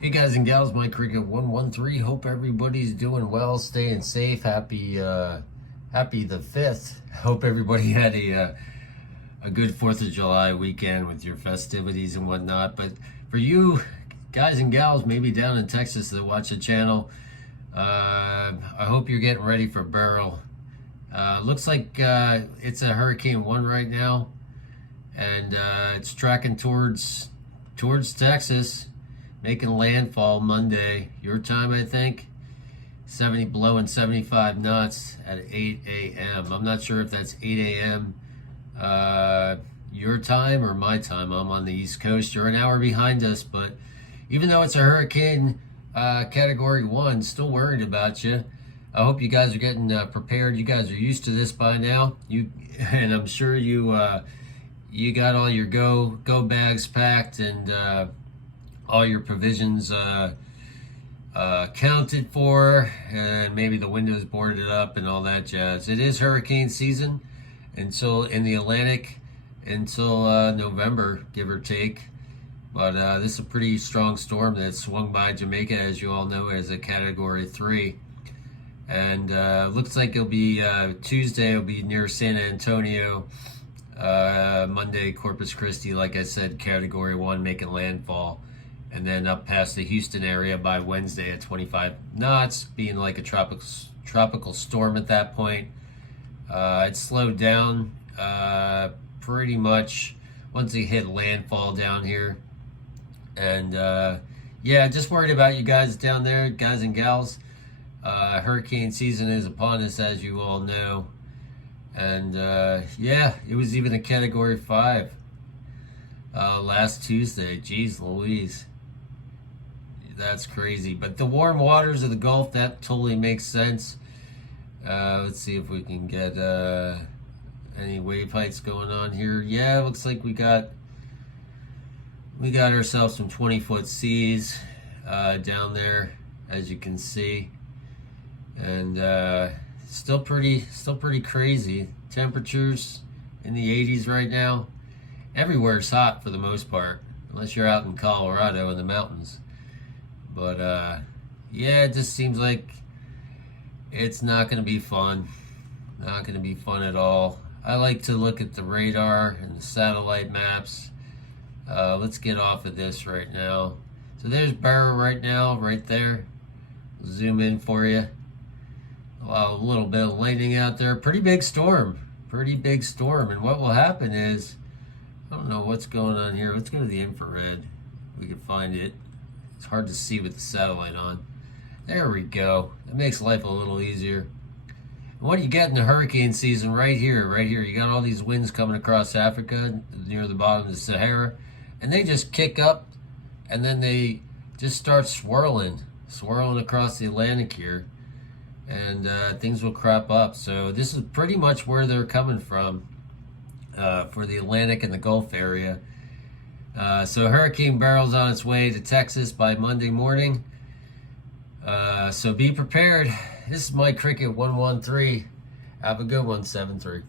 Hey guys and gals, Mike Cricket 113. Hope everybody's doing well, staying safe. Happy the 5th. Hope everybody had a good 4th of July weekend with your festivities and whatnot. But for you guys and gals, maybe down in Texas that watch the channel, I hope you're getting ready for Beryl. Looks like it's a Hurricane 1 right now, and it's tracking towards Texas, making landfall Monday, your time, I think. 70 blowing 75 knots at 8 a.m. I'm not sure if that's 8 a.m. Your time or my time. I'm on the East Coast. You're an hour behind us, but even though it's a hurricane category 1, still worried about you. I hope you guys are getting prepared. You guys are used to this by now. And I'm sure you got all your go bags packed and all your provisions counted for, and maybe the windows boarded up and all that jazz. It is hurricane season until in the Atlantic until November, give or take. But this is a pretty strong storm that swung by Jamaica, as you all know, as a category 3. And looks like it'll be Tuesday, it'll be near San Antonio. Monday, Corpus Christi, like I said, category 1, making landfall. And then up past the Houston area by Wednesday at 25 knots, being like a tropical storm at that point. It slowed down pretty much once it hit landfall down here. And yeah, just worried about you guys down there, guys and gals. Hurricane season is upon us, as you all know. And yeah, it was even a category 5 last Tuesday. Jeez Louise. That's crazy. But the warm waters of the Gulf, that totally makes sense. Let's see if we can get any wave heights going on here. Yeah, it looks like we got ourselves some 20-foot seas down there, as you can see. And still pretty crazy. Temperatures in the 80s right now. Everywhere's hot for the most part, unless you're out in Colorado in the mountains. But yeah, it just seems like it's not going to be fun. Not going to be fun at all. I like to look at the radar and the satellite maps. Let's get off of this right now. So there's Beryl right now, right there. Zoom in for you. A little bit of lightning out there. Pretty big storm. Pretty big storm. And what will happen is, I don't know what's going on here. Let's go to the infrared. We can find it. It's hard to see with the satellite on. There we go. It makes life a little easier. And what do you get in the hurricane season right here? Right here. You got all these winds coming across Africa near the bottom of the Sahara. And they just kick up. And then they just start swirling across the Atlantic here. And things will crop up. So this is pretty much where they're coming from for the Atlantic and the Gulf area. So Hurricane Beryl's on its way to Texas by Monday morning. So be prepared. This is Mike Cricket 113. Have a good one, 7-3.